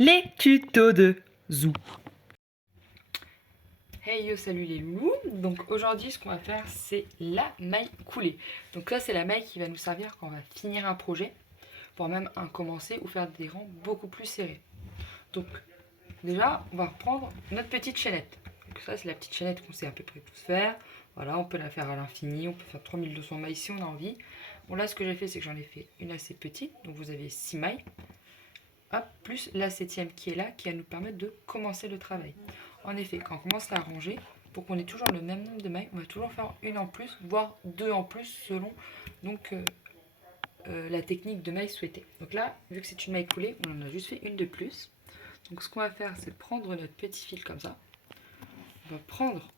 Les tutos de Zou. Hey yo, salut les loulous. Donc aujourd'hui ce qu'on va faire c'est la maille coulée. Donc ça c'est la maille qui va nous servir quand on va finir un projet, voire même un commencer ou faire des rangs beaucoup plus serrés. Donc déjà on va reprendre notre petite chaînette. Donc ça c'est la petite chaînette qu'on sait à peu près tous faire. Voilà, on peut la faire à l'infini, on peut faire 3200 mailles si on a envie. Bon là ce que j'ai fait c'est que j'en ai fait une assez petite, donc vous avez 6 mailles. Hop, plus la 7e qui est là, qui va nous permettre de commencer le travail. En effet, quand on commence à arranger, pour qu'on ait toujours le même nombre de mailles, on va toujours faire une en plus, voire deux en plus, selon donc, la technique de maille souhaitée. Donc là, vu que c'est une maille coulée, on en a juste fait une de plus. Donc ce qu'on va faire, c'est prendre notre petit fil comme ça. On va prendre,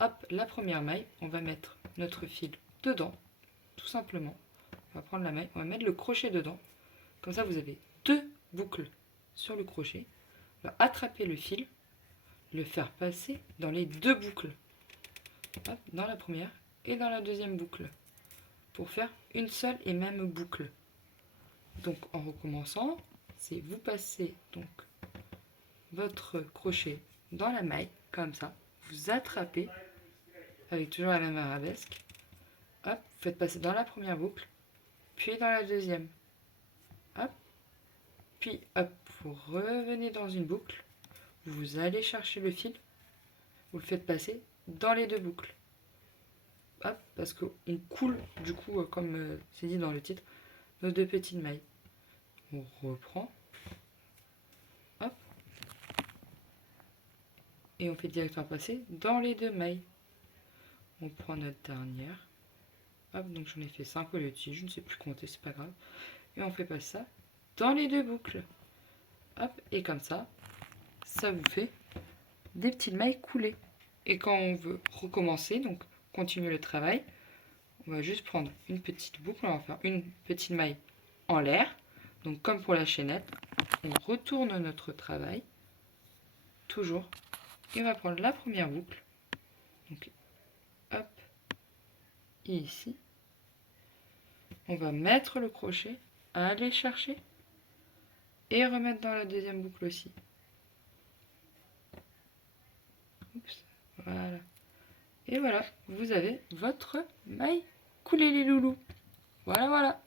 hop, la première maille, on va mettre notre fil dedans, tout simplement. On va prendre la maille, on va mettre le crochet dedans. Comme ça, vous avez deux boucles sur le crochet. On va attraper le fil, le faire passer dans les deux boucles. Hop, dans la première et dans la deuxième boucle. Pour faire une seule et même boucle. Donc en recommençant, c'est vous passez donc votre crochet dans la maille, comme ça. Vous attrapez avec toujours la même arabesque. Hop, vous faites passer dans la première boucle, puis dans la deuxième. Hop, puis hop, vous revenez dans une boucle. Vous allez chercher le fil, vous le faites passer dans les deux boucles. Hop, parce qu'on coule, du coup, comme c'est dit dans le titre, nos deux petites mailles. On reprend. Hop. Et on fait directement passer dans les deux mailles. On prend notre dernière. Hop, donc j'en ai fait 5 au lieu de 6, je ne sais plus compter, c'est pas grave. Et on fait passer ça dans les deux boucles. Hop, et comme ça, ça vous fait des petites mailles coulées. Et quand on veut recommencer, donc continuer le travail, on va juste prendre une petite boucle, on va faire une petite maille en l'air. Donc comme pour la chaînette, on retourne notre travail, toujours, et on va prendre la première boucle. Donc hop, et ici, on va mettre le crochet, aller chercher, et remettre dans la deuxième boucle aussi. Oups, voilà. Et voilà, vous avez votre maille coulée les loulous. Voilà, voilà.